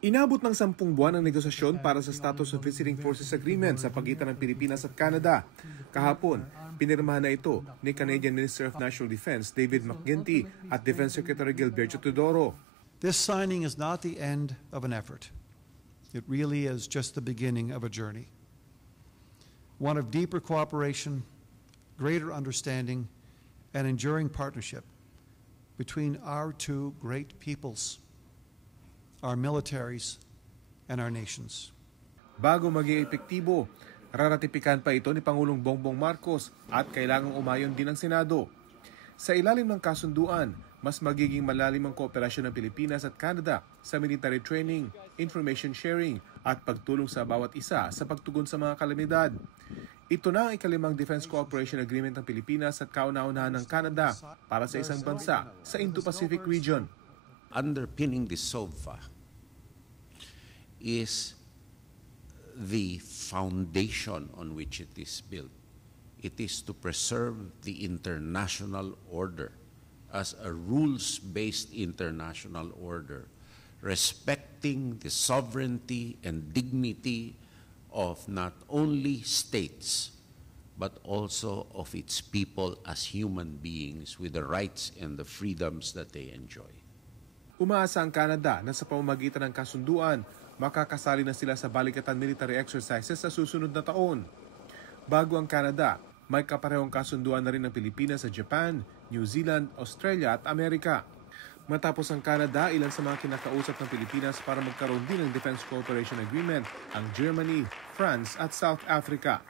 Inabot ng 10 buwan ang negosasyon para sa Status of Visiting Forces Agreement sa pagitan ng Pilipinas at Canada. Kahapon, pinirmahan na ito ni Canadian Minister of National Defense David McGuinty at Defense Secretary Gilberto Teodoro. This signing is not the end of an effort. It really is just the beginning of a journey. One of deeper cooperation, greater understanding, and enduring partnership between our two great peoples, our militaries, and our nations. Bago maging epektibo, raratipikan pa ito ni Pangulong Bongbong Marcos at kailangang umayon din ng Senado. Sa ilalim ng kasunduan, mas magiging malalim ang kooperasyon ng Pilipinas at Canada sa military training, information sharing at pagtulong sa bawat isa sa pagtugon sa mga kalamidad. Ito na ang ikalimang Defense Cooperation Agreement ng Pilipinas at kauna-unahan ng Canada para sa isang bansa sa Indo-Pacific region. Underpinning this SOVA is the foundation on which it is built. It is to preserve the international order as a rules-based international order, respecting the sovereignty and dignity of not only states, but also of its people as human beings with the rights and the freedoms that they enjoy. Umaasa ang Canada na sa pamamagitan ng kasunduan, makakasali na sila sa balikatan military exercises sa susunod na taon. Bago ang Canada, may kaparehong kasunduan na rin ng Pilipinas sa Japan, New Zealand, Australia at Amerika. Matapos ang Canada, ilan sa mga kinakausap ng Pilipinas para magkaroon din ng Defense Cooperation Agreement ang Germany, France at South Africa.